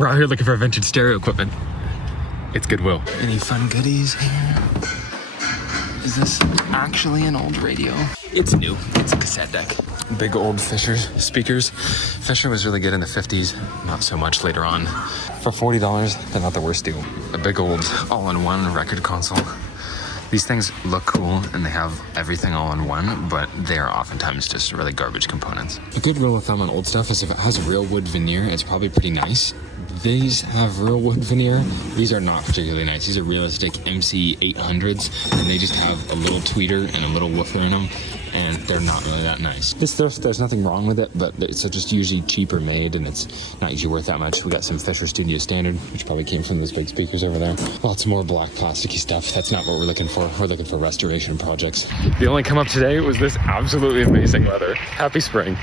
We're out here looking for vintage stereo equipment. It's Goodwill. Any fun goodies here? Is this actually an old radio? It's new. It's a cassette deck. Big old Fisher speakers. Fisher was really good in the 50s, not so much later on. For $40, they're not the worst deal. A big old all-in-one record console. These things look cool and they have everything all in one, but they are oftentimes just really garbage components. A good rule of thumb on old stuff is if it has real wood veneer, it's probably pretty nice. These have real wood veneer. These are not particularly nice. These are realistic MC 800s, and they just have a little tweeter and a little woofer in them, and they're not really that nice. This stuff, there's nothing wrong with it, but it's just usually cheaper made, and it's not usually worth that much. We got some Fisher Studio Standard, which probably came from those big speakers over there. Lots more black plasticky stuff. That's not what we're looking for. We're looking for restoration projects. The only come up today was this absolutely amazing weather. Happy spring.